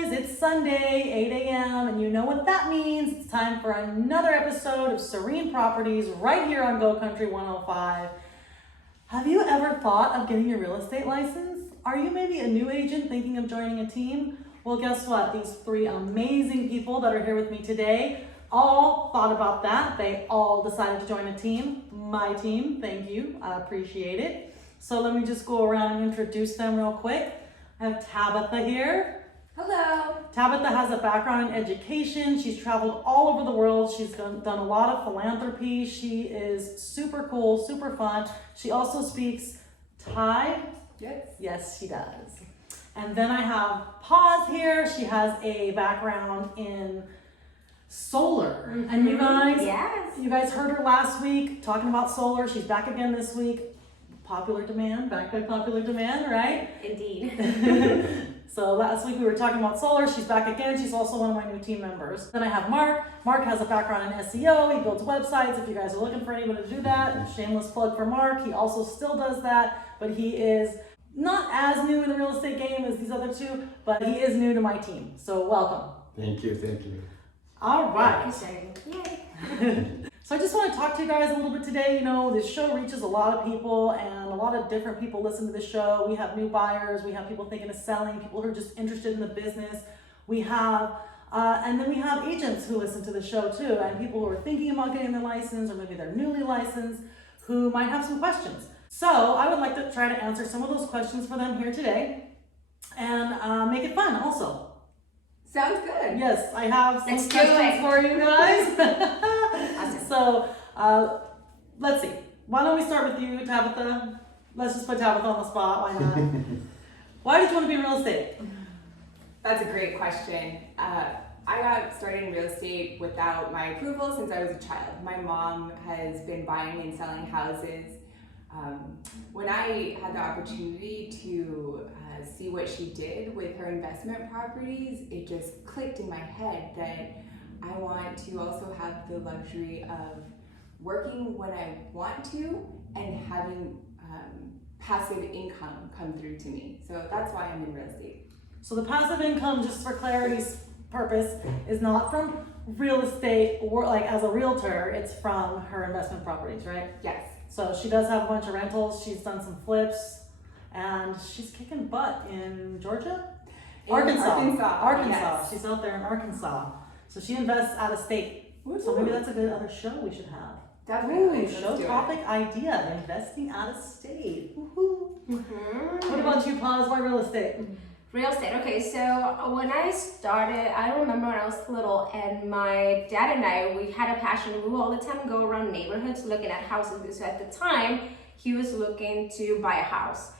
guys, it's Sunday, 8 a.m., and you know what that means. It's time for another episode of Serene Properties right here on Go Country 105. Have you ever thought of getting your real estate license? Are you maybe a new agent thinking of joining a team? Well, guess what? These three amazing people that are here with me today all thought about that. They all decided to join a team. My team, thank you. I appreciate it. So let me just go around and introduce them real quick. I have Tabitha here. Hello. Tabitha has a background in education. She's traveled all over the world. She's done a lot of philanthropy. She is super cool, super fun. She also speaks Thai. Yes. Yes, she does. And then I have Paz here. She has a background in solar. And you guys heard her last week talking about solar. She's back again this week. Popular demand, back by popular demand, right? Indeed. So last week we were talking about solar. She's back again. She's also one of my new team members. Then I have Mark. Mark has a background in SEO. He builds websites. If you guys are looking for anybody to do that, shameless plug for Mark. He also still does that, but he is not as new in the real estate game as these other two, but he is new to my team. So welcome. Thank you, thank you. All right. Yay. So I just want to talk to you guys a little bit today. You know, this show reaches a lot of people and a lot of different people listen to the show. We have new buyers, we have people thinking of selling, people who are just interested in the business. We have, and then we have agents who listen to the show too, and people who are thinking about getting their license or maybe they're newly licensed who might have some questions. So I would like to try to answer some of those questions for them here today and make it fun also. Sounds good. Yes, I have some Let's do questions it. for you guys. Awesome. So, let's see. Why don't we start with you, Tabitha? Let's just put Tabitha on the spot. Why not? Why did you want to be in real estate? That's a great question. I got started in real estate without my approval since I was a child. My mom has been buying and selling houses. When I had the opportunity to see what she did with her investment properties, it just clicked in my head that I want to also have the luxury of working when I want to and having passive income come through to me. So that's why I'm in real estate. So the passive income, just for clarity's purpose, is not from real estate or like as a realtor, it's from her investment properties, right? Yes. So she does have a bunch of rentals. She's done some flips and she's kicking butt in Georgia? Arkansas. Yes. She's out there in Arkansas. So she invests out of state. So maybe that's a good other show we should have. Definitely. Ooh, Let's show do it. topic idea, investing out of state. Woohoo. Mm-hmm. What about you, Paz? Why real estate? Real estate. Okay, so when I started, I remember when I was little and my dad and I, we had a passion. We would all the time go around neighborhoods looking at houses because at the time he was looking to buy a house.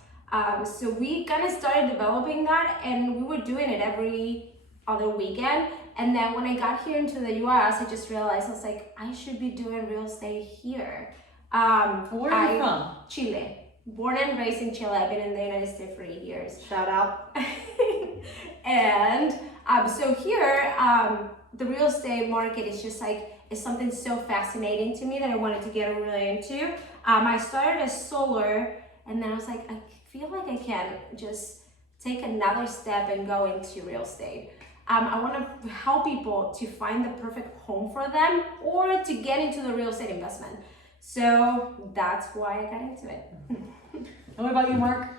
So we kind of started developing that and we were doing it every other weekend. And then when I got here into the US, I just realized I was like, I should be doing real estate here. Where are you from? Chile. Born and raised in Chile. I've been in the United States for 8 years. Shout out. And so here, the real estate market is just like, it's something so fascinating to me that I wanted to get really into. I started as solar and then I was like, I feel like I can just take another step and go into real estate. I want to help people to find the perfect home for them or to get into the real estate investment. So that's why I got into it. And what about you, Mark?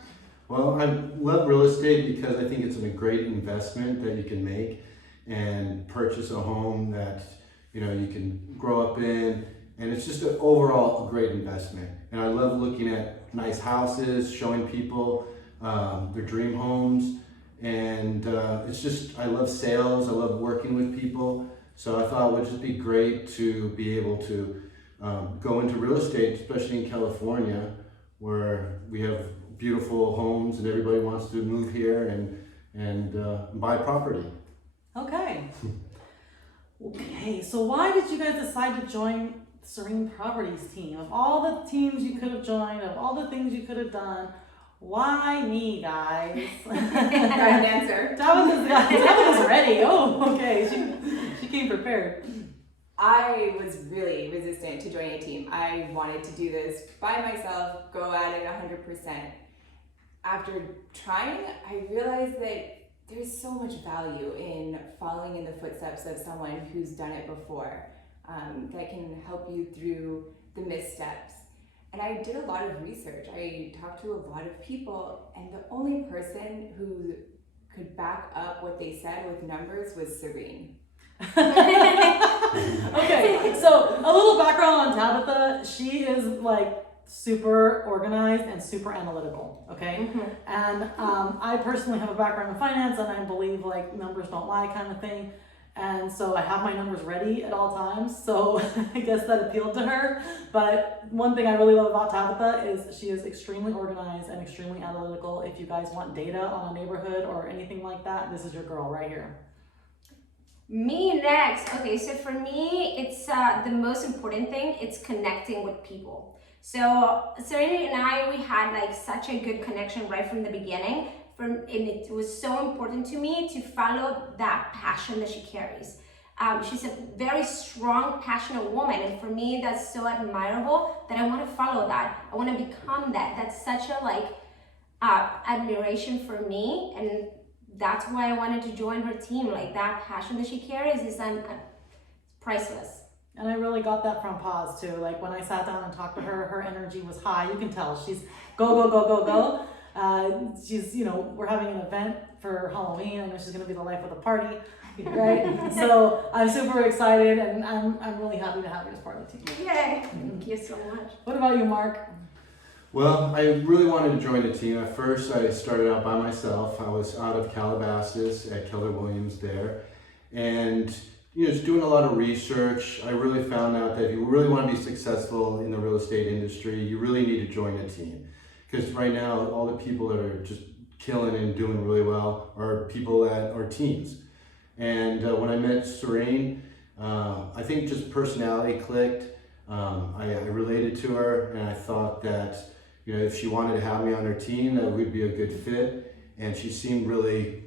Well, I love real estate because I think it's a great investment that you can make and purchase a home that you can grow up in, and it's just an overall a great investment. And I love looking at nice houses, showing people their dream homes. And it's just, I love sales, I love working with people. So I thought it would just be great to be able to go into real estate, especially in California, where we have beautiful homes and everybody wants to move here and buy property. Okay. Okay, so why did you guys decide to join Serene Properties team? Of all the teams you could have joined, of all the things you could have done, why me, guys? Got an answer. Tabitha's ready. Oh, okay. She came prepared. I was really resistant to joining a team. I wanted to do this by myself, go at it 100%. After trying, I realized that there's so much value in following in the footsteps of someone who's done it before, that can help you through the missteps. And I did a lot of research. I talked to a lot of people, and the only person who could back up what they said with numbers was Serene. Okay, so a little background on Tabitha. She is like super organized and super analytical, okay? And I personally have a background in finance, and I believe like numbers don't lie kind of thing. And so I have my numbers ready at all times. So I guess that appealed to her. But one thing I really love about Tabitha is she is extremely organized and extremely analytical. If you guys want data on a neighborhood or anything like that, this is your girl right here. Me next. Okay, so for me, it's the most important thing. It's connecting with people. So Serena and I, we had like such a good connection right from the beginning. And it was so important to me to follow that passion that she carries. She's a very strong, passionate woman, and for me, that's so admirable that I want to follow that. I want to become that. That's such a admiration for me, and that's why I wanted to join her team. Like that passion that she carries is priceless. And I really got that from Paz too. Like when I sat down and talked to her, her energy was high. You can tell she's go, go, go, go, go. She's, we're having an event for Halloween. I know she's gonna be the life of the party, right? So I'm super excited, and I'm really happy to have you as part of the team. Yay! Thank you so much. What about you, Mark? Well, I really wanted to join the team. At first, I started out by myself. I was out of Calabasas at Keller Williams there, and just doing a lot of research. I really found out that if you really want to be successful in the real estate industry, you really need to join a team. Because right now, all the people that are just killing and doing really well are people that are teens. And when I met Serene, I think just personality clicked. I related to her, and I thought that if she wanted to have me on her team, that we'd be a good fit. And she seemed really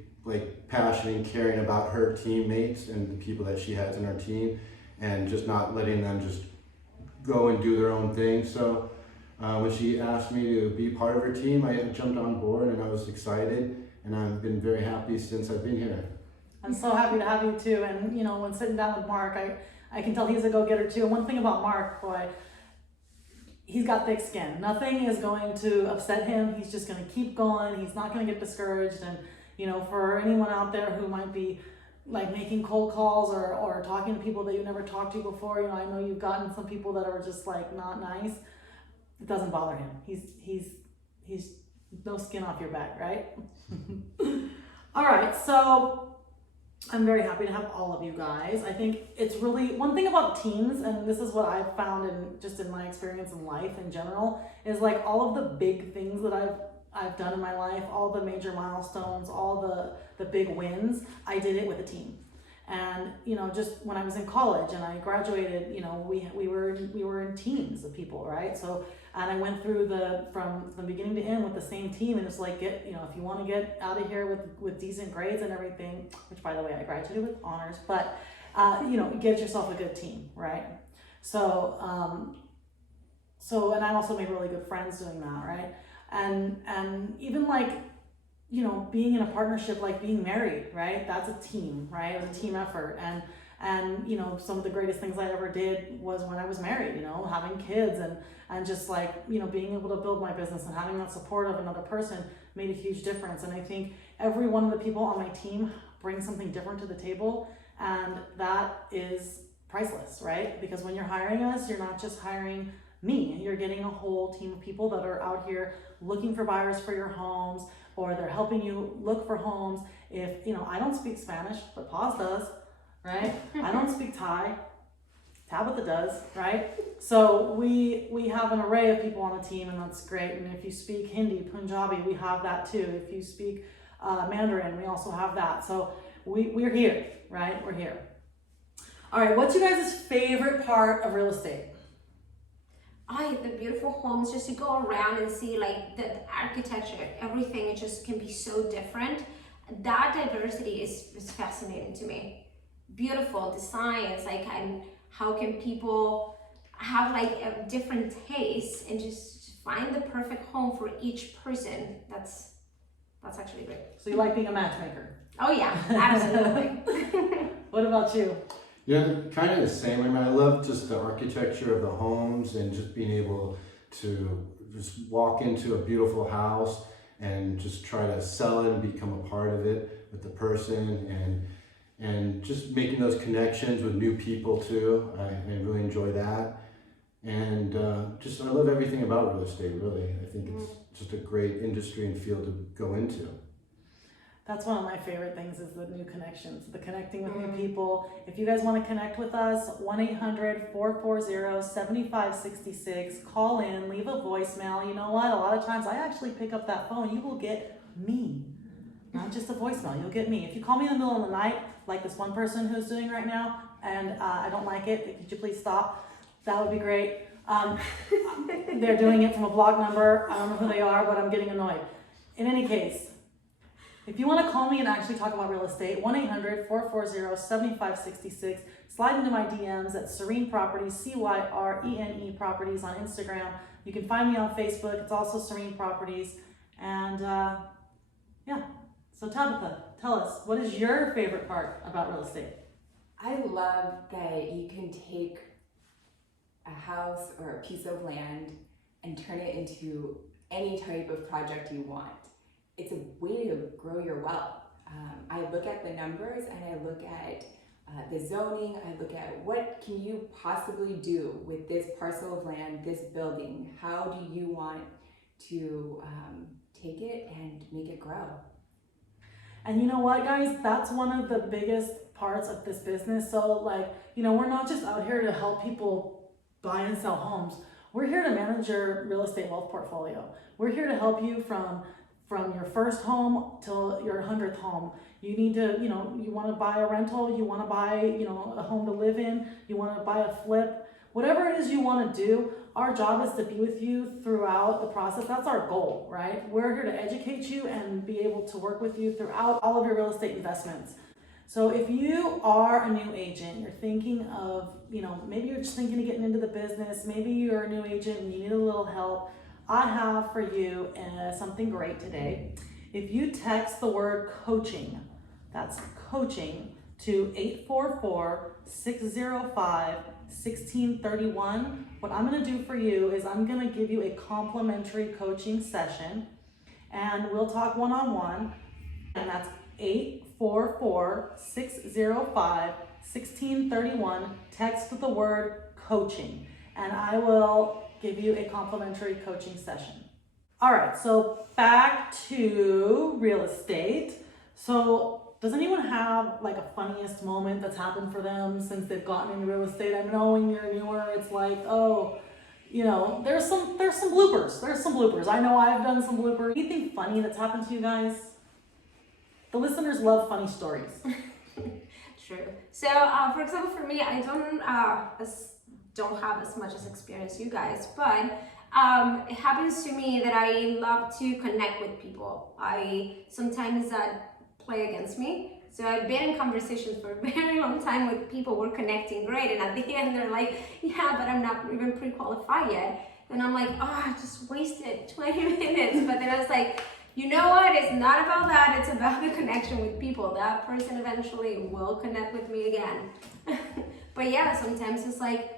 passionate and caring about her teammates and the people that she has in her team, and just not letting them just go and do their own thing. So when she asked me to be part of her team, I jumped on board, and I was excited, and I've been very happy since I've been here. I'm so happy to have you too. And when sitting down with Mark, I can tell he's a go-getter too. And one thing about Mark, boy, he's got thick skin. Nothing is going to upset him. He's just going to keep going. He's not going to get discouraged. And for anyone out there who might be making cold calls or talking to people that you never talked to before, I know you've gotten some people that are just not nice. It doesn't bother him. He's no skin off your back, right? All right, so I'm very happy to have all of you guys. I think it's really one thing about teams, and this is what I've found in my experience in life in general, is all of the big things that I've done in my life, all the major milestones, all the big wins, I did it with a team. And just when I was in college and I graduated, we were in teams of people, right? So, and I went through from the beginning to end with the same team, and it's if you want to get out of here with decent grades and everything, which by the way I graduated with honors, but get yourself a good team, right? So and I also made really good friends doing that, right? And even being in a partnership, being married, right? That's a team, right? It was a team effort. And some of the greatest things I ever did was when I was married, having kids and just being able to build my business and having that support of another person made a huge difference. And I think every one of the people on my team brings something different to the table, and that is priceless, right? Because when you're hiring us, you're not just hiring me, you're getting a whole team of people that are out here looking for buyers for your homes, or they're helping you look for homes. If, I don't speak Spanish, but Paz does, right? I don't speak Thai, Tabitha does, right? So we have an array of people on the team, and that's great. And if you speak Hindi, Punjabi, we have that too. If you speak Mandarin, we also have that. So we're here, right? We're here. All right, what's you guys' favorite part of real estate? The beautiful homes, just to go around and see the architecture, everything, it just can be so different. That diversity is fascinating to me. Beautiful designs, and how can people have a different taste and just find the perfect home for each person. That's actually great. So you like being a matchmaker? Oh yeah, absolutely. What about you? Yeah, kind of the same. I mean, I love just the architecture of the homes and just being able to just walk into a beautiful house and just try to sell it and become a part of it with the person and just making those connections with new people too. I really enjoy that. And just I love everything about real estate, really. I think it's just a great industry and field to go into. That's one of my favorite things is the new connections, the connecting with new people. If you guys want to connect with us, 1-800-440-7566. Call in, leave a voicemail. You know what? A lot of times I actually pick up that phone. You will get me, not just a voicemail. You'll get me. If you call me in the middle of the night, like this one person who's doing right now, and I don't like it, could you please stop? That would be great. They're doing it from a block number. I don't know who they are, but I'm getting annoyed. In any case, if you want to call me and actually talk about real estate, 1-800-440-7566. Slide into my DMs at Cyrene Properties, Cyrene Properties on Instagram. You can find me on Facebook. It's also Cyrene Properties. And yeah, so Tabitha, tell us, what is your favorite part about real estate? I love that you can take a house or a piece of land and turn it into any type of project you want. It's a way to grow your wealth. I look at the numbers and I look at the zoning, I look at what can you possibly do with this parcel of land, this building? How do you want to take it and make it grow? And you know what, guys? That's one of the biggest parts of this business. So like, you know, we're not just out here to help people buy and sell homes. We're here to manage your real estate wealth portfolio. We're here to help you from your first home till your 100th home. You need to, you know, you want to buy a rental, you want to buy, you know, a home to live in, you want to buy a flip, whatever it is you want to do, our job is to be with you throughout the process. That's our goal, right? We're here to educate you and be able to work with you throughout all of your real estate investments. So if you are a new agent, you're thinking of, you know, maybe you're just thinking of getting into the business, maybe you're a new agent and you need a little help, I have for you something great today. If you text the word coaching, that's coaching, to 844-605-1631, what I'm gonna do for you is I'm gonna give you a complimentary coaching session and we'll talk one-on-one, and that's 844-605-1631. Text the word coaching and I will give you a complimentary coaching session. All right, so back to real estate. So does anyone have like a funniest moment that's happened for them since they've gotten into real estate? I know when you're newer, it's like, oh, you know, there's some bloopers. There's some bloopers. I know I've done some bloopers. Anything funny that's happened to you guys? The listeners love funny stories. True. So, for example, for me, I don't have as much as experience you guys, but it happens to me that I love to connect with people. Sometimes that play against me. So I've been in conversations for a very long time with people. We're connecting great, and at the end they're like, yeah, but I'm not even pre-qualified yet. And I'm like, oh, I just wasted 20 minutes. But then I was like, you know what? It's not about that. It's about the connection with people. That person eventually will connect with me again. But yeah, sometimes it's like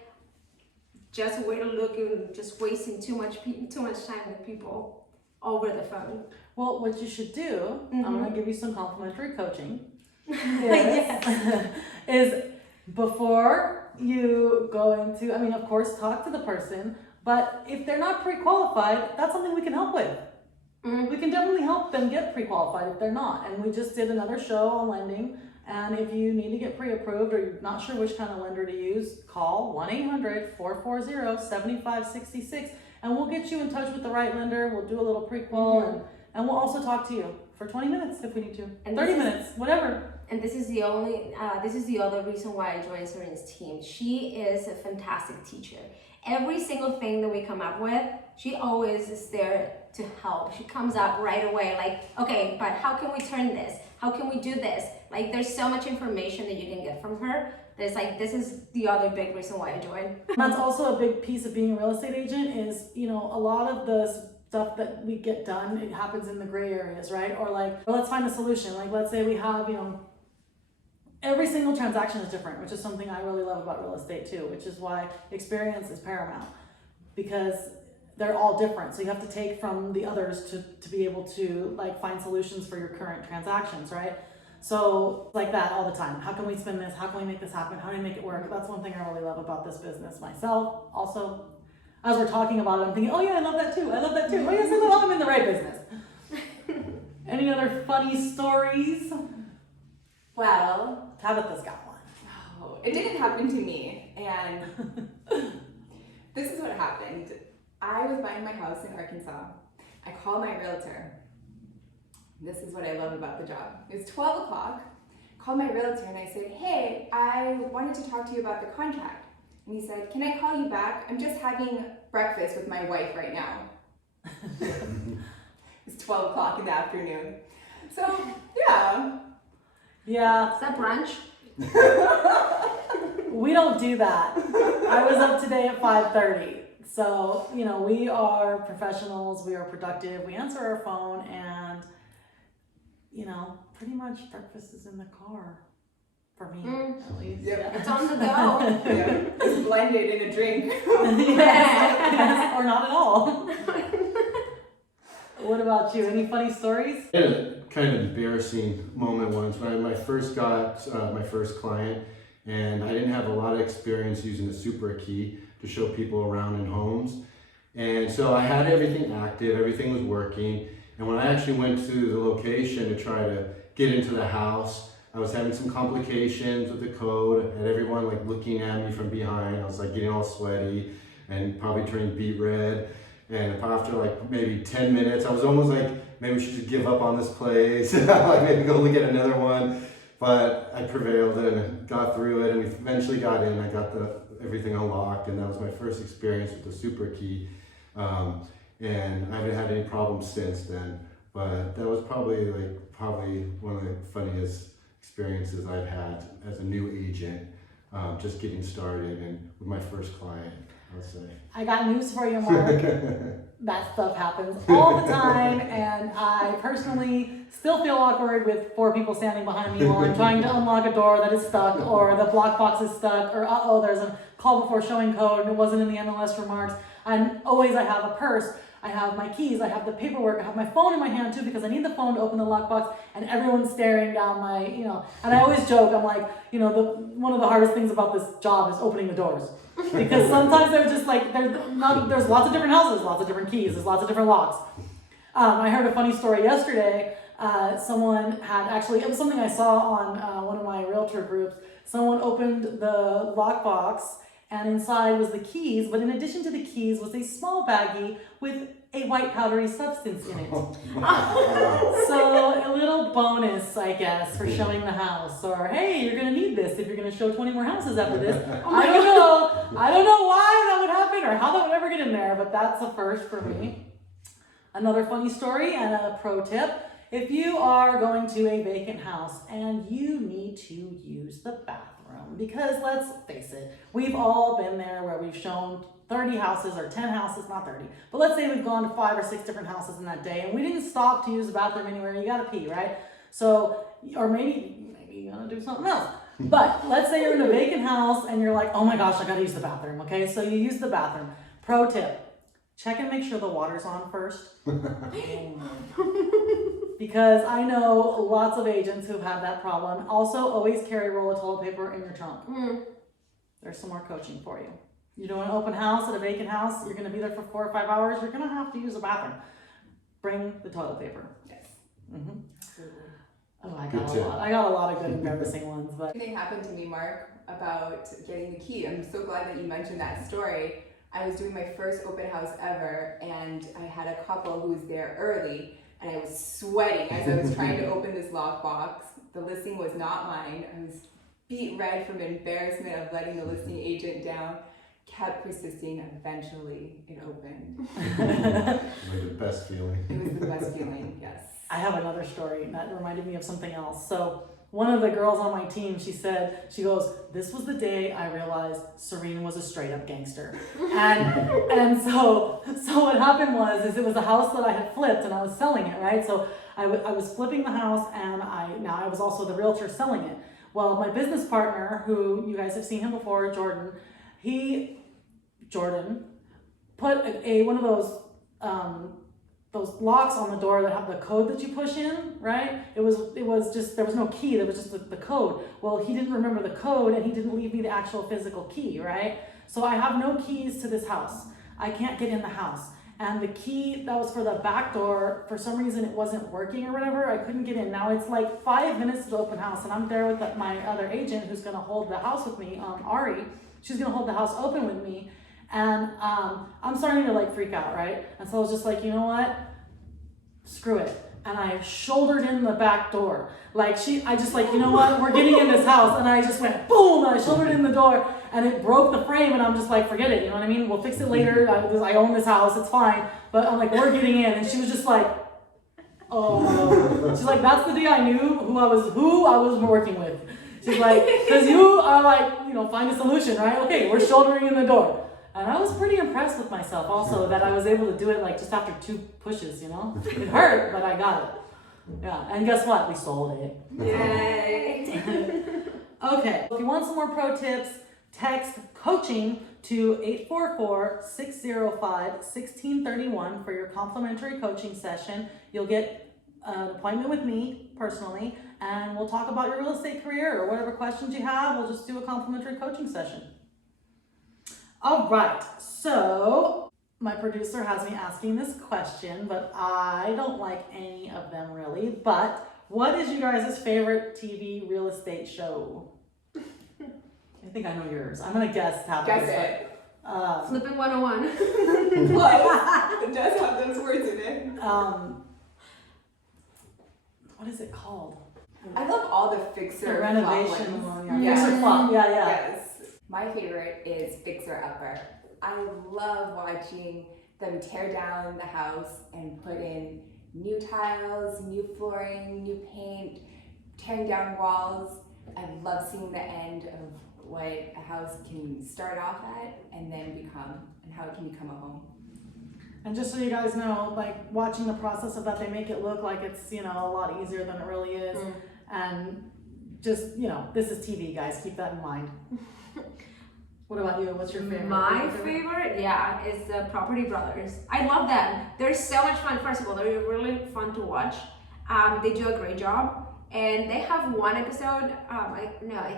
just a way to look and just wasting too much time with people over the phone. Well, what you should do, I'm gonna give you some complimentary coaching, Yes. is before you go into, I mean, of course, talk to the person, but if they're not pre-qualified, that's something we can help with. We can definitely help them get pre-qualified if they're not. And we just did another show on lending. And if you need to get pre-approved or you're not sure which kind of lender to use, call 1-800-440-7566 and we'll get you in touch with the right lender. We'll do a little pre-qual and we'll also talk to you for 20 minutes if we need to, And 30 minutes, whatever. And this is the other reason why I joined Cyrene's team. She is a fantastic teacher. Every single thing that we come up with, she always is there to help. She comes up right away like, okay, but how can we turn this? How can we do this? Like, there's so much information that you can get from her. There's like, this is the other big reason why I joined. That's also a big piece of being a real estate agent is, you know, a lot of the stuff that we get done, it happens in the gray areas, right? Or like, well, let's find a solution. Like, let's say we have, every single transaction is different, which is something I really love about real estate too, which is why experience is paramount, because they're all different. So you have to take from the others to be able to like find solutions for your current transactions, right? So like that all the time. How can we spin this? How can we make this happen? How do we make it work? That's one thing I really love about this business myself. Also, as we're talking about it, I'm thinking, oh yeah, I love that too. I love that too. Oh yes, I love I'm in the right business. Any other funny stories? Well, Tabitha's got one. oh, it didn't happen to me, and this is what happened. I was buying my house in Arkansas. I called my realtor. This is what I love about the job. It was 12 o'clock. Called my realtor and I said, hey, I wanted to talk to you about the contract. And he said, can I call you back? I'm just having breakfast with my wife right now. It's 12 o'clock in the afternoon. So, yeah. Yeah, Is that brunch? we don't do that. I was up today at 5:30. So, we are professionals, we are productive, we answer our phone, and, pretty much breakfast is in the car. For me, at least. Yep. Yeah. It's on the go. Yeah. It's blended in a drink. Yes, or not at all. What about you? Any funny stories? I had a kind of embarrassing moment once when I first got my first client, and I didn't have a lot of experience using a super key to show people around in homes. And so I had everything active, everything was working. And when I actually went to the location to try to get into the house, I was having some complications with the code, and everyone like looking at me from behind. I was like getting all sweaty and probably turning beet red. And after like maybe 10 minutes, I was almost like, maybe we should just give up on this place. Like maybe go look at another one. But I prevailed and got through it, and we eventually got in. I got everything unlocked, and that was my first experience with the super key. And I haven't had any problems since then. But that was probably one of the funniest experiences I've had as a new agent, just getting started and with my first client, I would say. I got news for you, Mark. That stuff happens all the time, and I personally still feel awkward with 4 people standing behind me while I'm trying to unlock a door that is stuck, or the block box is stuck, or there's a call before showing code and it wasn't in the MLS remarks. And always I have a purse, I have my keys, I have the paperwork, I have my phone in my hand too, because I need the phone to open the lockbox, and everyone's staring down my, and I always joke, I'm like, one of the hardest things about this job is opening the doors. Because sometimes they're just like, there's lots of different houses, lots of different keys, there's lots of different locks. I heard a funny story yesterday. Someone had it was something I saw on one of my realtor groups. Someone opened the lockbox, and inside was the keys, but in addition to the keys was a small baggie with a white powdery substance in it. So a little bonus, I guess, for showing the house. Or, hey, you're gonna need this if you're gonna show 20 more houses after this. I don't know why that would happen or how that would ever get in there, but that's a first for me. Another funny story and a pro tip. If you are going to a vacant house and you need to use the bathroom, because let's face it, we've all been there where we've shown 30 houses or 10 houses, not 30, but let's say we've gone to 5 or 6 different houses in that day and we didn't stop to use the bathroom anywhere, you gotta pee, right? So, or maybe you're gonna do something else. But let's say you're in a vacant house and you're like, oh my gosh, I gotta use the bathroom, okay? So you use the bathroom. Pro tip, check and make sure the water's on first. Because I know lots of agents who've had that problem. Also, always carry a roll of toilet paper in your trunk. There's some more coaching for you. You do an open house at a vacant house, you're gonna be there for 4 or 5 hours, you're gonna have to use the bathroom. Bring the toilet paper. Yes. Mm-hmm. Oh, Good tip. I got a lot of good embarrassing ones, but Something happened to me, Mark, about getting the key. I'm so glad that you mentioned that story. I was doing my first open house ever, and I had a couple who was there early, and I was sweating as I was trying to open this lockbox. The listing was not mine. I was beet red from embarrassment of letting the listing agent down. Kept persisting, and eventually it opened. Like the best feeling. It was the best feeling, yes. I have another story that reminded me of something else. So one of the girls on my team, she goes, this was the day I realized Serene was a straight up gangster. And so what happened was it was a house that I had flipped and I was selling it, right? So I was flipping the house and I was also the realtor selling it. Well, my business partner, who you guys have seen him before, Jordan put one of those locks on the door that have the code that you push in, right? It was just, there was no key, there was just the code. Well, he didn't remember the code and he didn't leave me the actual physical key, right? So I have no keys to this house. I can't get in the house. And the key that was for the back door, for some reason it wasn't working or whatever, I couldn't get in. Now it's like 5 minutes to the open house and I'm there with my other agent who's gonna hold the house with me, Ari. She's gonna hold the house open with me. And I'm starting to like freak out, right? And so I was just like, you know what? Screw it. And I shouldered in the back door. I just like, you know what? We're getting in this house. And I just went boom, and I shouldered in the door and it broke the frame. And I'm just like, forget it. You know what I mean? We'll fix it later. I own this house. It's fine. But I'm like, we're getting in. And she was just like, oh. She's like, that's the day I knew who I was working with. She's like, because you are like, you know, find a solution, right? Okay, we're shouldering in the door. And I was pretty impressed with myself also that I was able to do it like just after 2 pushes, you know? It hurt, but I got it. Yeah, and guess what? We sold it. Yay! Okay, if you want some more pro tips, text coaching to 844-605-1631 for your complimentary coaching session. You'll get an appointment with me personally, and we'll talk about your real estate career or whatever questions you have. We'll just do a complimentary coaching session. All right, so my producer has me asking this question, but I don't like any of them really. But what is you guys' favorite TV real estate show? I think I know yours. I'm gonna guess half of Guess this. it. Flipping 101. Close. It does have those words in it. What is it called? I love all the fixer The renovation flop one. ones. Yeah. Fixer flop. Yeah. Yes. My favorite is Fixer Upper. I love watching them tear down the house and put in new tiles, new flooring, new paint, tearing down walls. I love seeing the end of what a house can start off at and then become, and how it can become a home. And just so you guys know, like watching the process of that, they make it look like it's, you know, a lot easier than it really is. And just, you know, this is TV, guys. Keep that in mind. What about you? What's your favorite? My favorite, yeah, is the Property Brothers. I love them. They're so much fun. First of all, they're really fun to watch. They do a great job. And they have one episode, I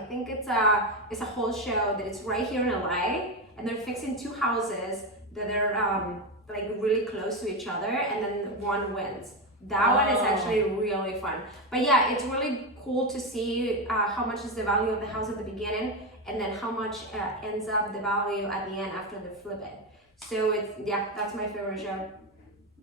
think it's a whole show that it's right here in LA, and they're fixing 2 houses that are like really close to each other, and then one wins. That one is actually really fun. But yeah, it's really cool to see how much is the value of the house at the beginning, and then how much ends up the value at the end after they flip it. So that's my favorite show.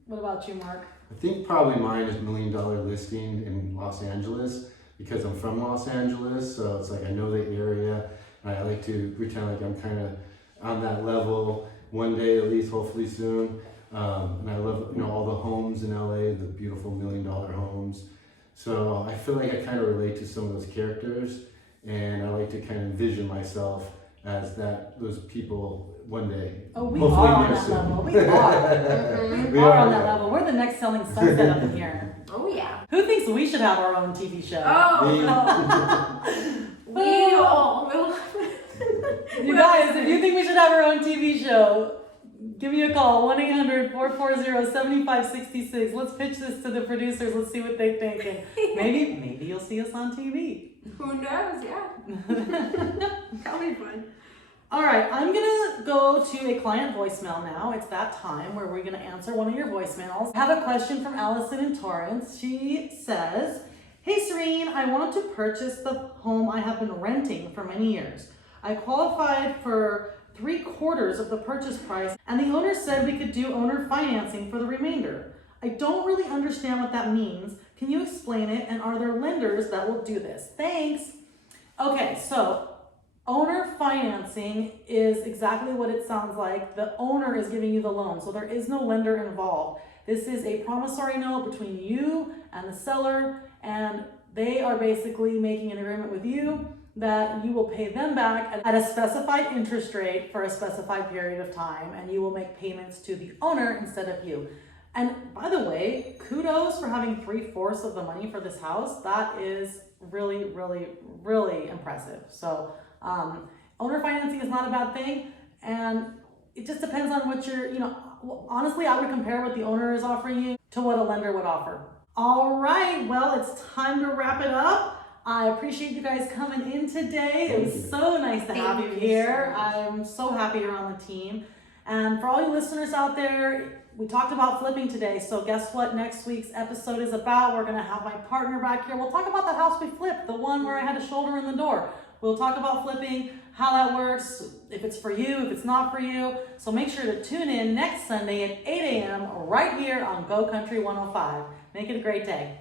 What about you, Mark? I think probably mine is $1 Million Listing in Los Angeles, because I'm from Los Angeles, so it's like I know the area, and I like to pretend like I'm kind of on that level one day at least, hopefully soon. And I love, you know, all the homes in LA, the beautiful $1 Million homes. So I feel like I kind of relate to some of those characters, and I like to kind of envision myself as those people one day. Oh, we Hopefully are on near that soon. level. We are. We We are on are. that level. We're the next Selling Sunset up in here. Oh yeah. Who thinks we should have our own TV show? Oh, we all will. You guys, if you think we should have our own TV show, give me a call, 1-800-440-7566. Let's pitch this to the producers. Let's see what they think. And maybe you'll see us on TV. Who knows? Yeah. That'll be fun. All right, I'm gonna go to a client voicemail now. It's that time where we're gonna answer one of your voicemails. I have a question from Allison in Torrance. She says, "Hey Serene, I want to purchase the home I have been renting for many years. I qualified for 3/4 of the purchase price, and the owner said we could do owner financing for the remainder. I don't really understand what that means. Can you explain it? And are there lenders that will do this? Thanks." Okay, so owner financing is exactly what it sounds like. The owner is giving you the loan, so there is no lender involved. This is a promissory note between you and the seller, and They are basically making an agreement with you that you will pay them back at a specified interest rate for a specified period of time, and you will make payments to the owner instead of you. And by the way, kudos for having 3/4 of the money for this house. That is really, really, really impressive. So owner financing is not a bad thing, and it just depends on what honestly, I would compare what the owner is offering you to what a lender would offer. All right, well, it's time to wrap it up. I appreciate you guys coming in today. It was so nice to have you here. I'm so happy you're on the team. And for all you listeners out there, we talked about flipping today. So guess what next week's episode is about? We're gonna have my partner back here. We'll talk about the house we flipped, the one where I had a shoulder in the door. We'll talk about flipping, how that works, if it's for you, if it's not for you. So make sure to tune in next Sunday at 8 a.m. right here on Go Country 105. Make it a great day.